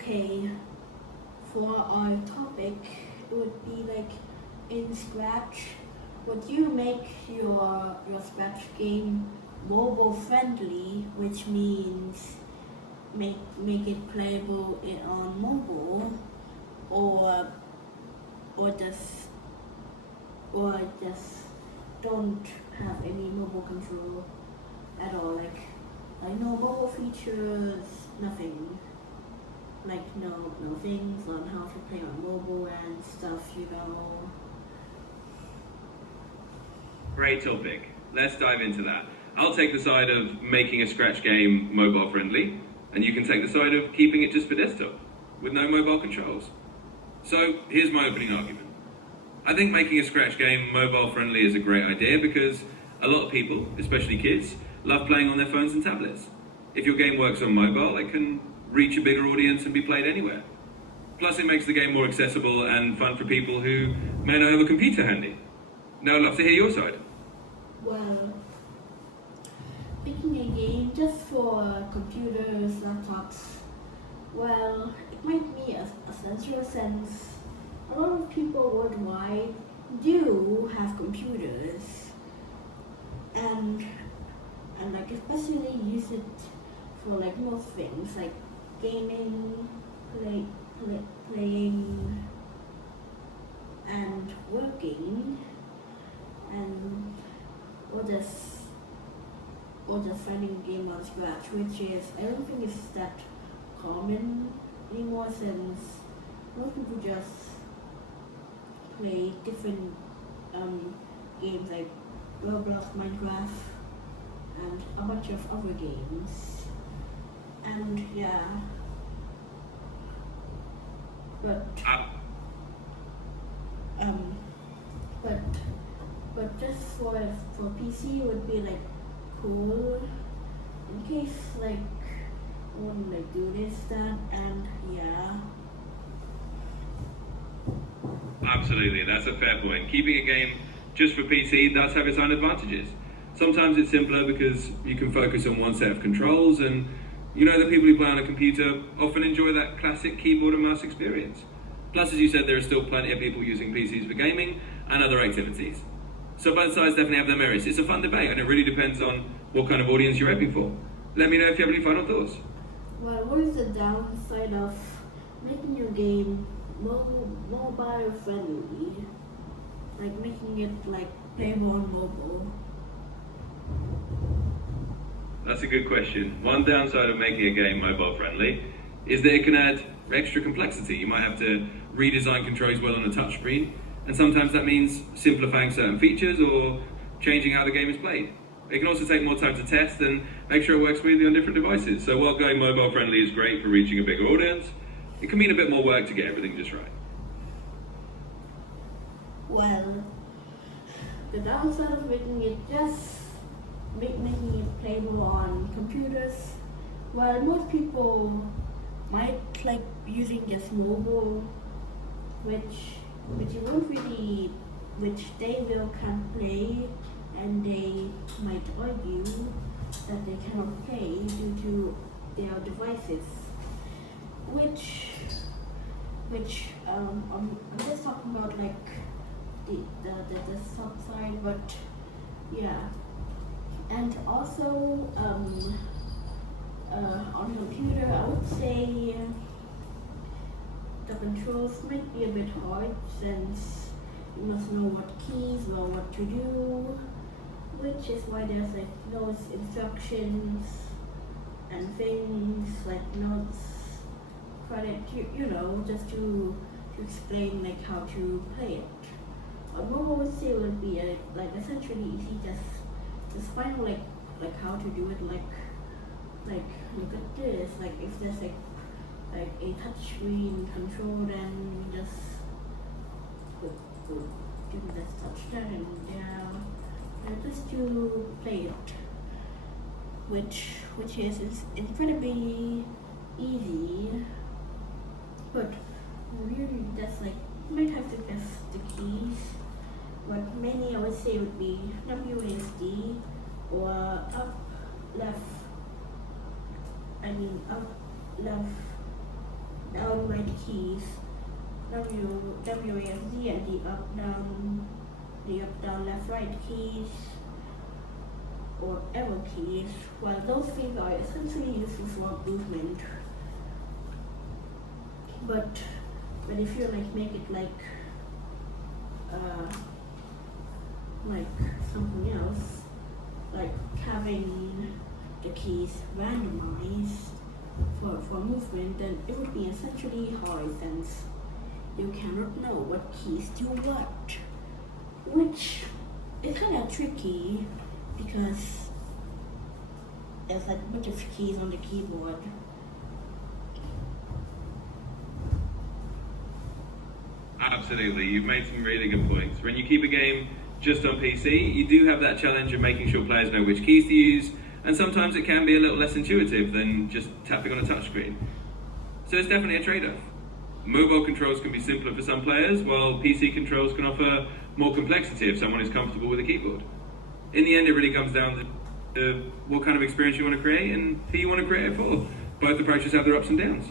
Okay, for our topic, it would be like in Scratch. Would you make your Scratch game mobile friendly, which means make it playable on mobile, or or just or just don't have any mobile control at all, like no mobile features, nothing, like no things on how to play on mobile and stuff. Great topic. Let's dive into that. I'll take the side of making a Scratch game mobile friendly, and you can take the side of keeping it just for desktop, with no mobile controls. So here's my opening argument. I think making a Scratch game mobile friendly is a great idea because a lot of people, especially kids, love playing on their phones and tablets. If your game works on mobile, it can reach a bigger audience and be played anywhere. Plus, it makes the game more accessible and fun for people who may not have a computer handy. Now, I'd love to hear your side. Well, making a game just for computers, laptops, well, it might be a essential sense. A lot of people worldwide do have computers and like especially use it for like most things like gaming, playing and working and or just finding a game on Scratch, which is I don't think it's that common anymore since most people just play different games like Roblox, Minecraft, and a bunch of other games. And yeah, but just for PC would be like cool in case like I want to like do this, that, and yeah. Absolutely, that's a fair point. Keeping a game just for PC does have its own advantages. Sometimes it's simpler because you can focus on one set of controls, and you know that people who play on a computer often enjoy that classic keyboard and mouse experience. Plus, as you said, there are still plenty of people using PCs for gaming and other activities. So both sides definitely have their merits. It's a fun debate, and it really depends on what kind of audience you're aiming for. Let me know if you have any final thoughts. Well, what is the downside of making your game mobile friendly? Like making it like playable on mobile? That's a good question. One downside of making a game mobile friendly is that it can add extra complexity. You might have to redesign controls well on a touchscreen, and sometimes that means simplifying certain features or changing how the game is played. It can also take more time to test and make sure it works smoothly on different devices. So while going mobile friendly is great for reaching a bigger audience, it can mean a bit more work to get everything just right. Well, the downside of making it playable on computers, well, most people might like using just mobile, which they will can't play, and they might argue that they cannot play due to their devices, which I'm just talking about like the desktop side, but yeah, and also on computer I would say the controls might be a bit hard since you must know what keys or what to do, which is why there's like those instructions and things like notes, credit, just to explain like how to play it. On mobile, I would say would be like essentially easy. Just find like how to do it. Like look at this. Like if there's like a touch screen control, then you just do this touch that, and just to play it, which is incredibly easy, but really that's like you might have to guess the keys, but mainly I would say would be WASD or up, left, down right keys, WASD, and the up down left right keys, or arrow keys. Well, those keys are essentially useful for movement. But if you make it like something else, like having the keys randomized for movement, then it would be essentially hard since you cannot know what keys do what, which is kind of tricky because there's like a bunch of keys on the keyboard. Absolutely, you've made some really good points. When you keep a game just on PC, you do have that challenge of making sure players know which keys to use, and sometimes it can be a little less intuitive than just tapping on a touchscreen. So it's definitely a trade-off. Mobile controls can be simpler for some players, while PC controls can offer more complexity if someone is comfortable with a keyboard. In the end, it really comes down to what kind of experience you want to create and who you want to create it for. Both approaches have their ups and downs.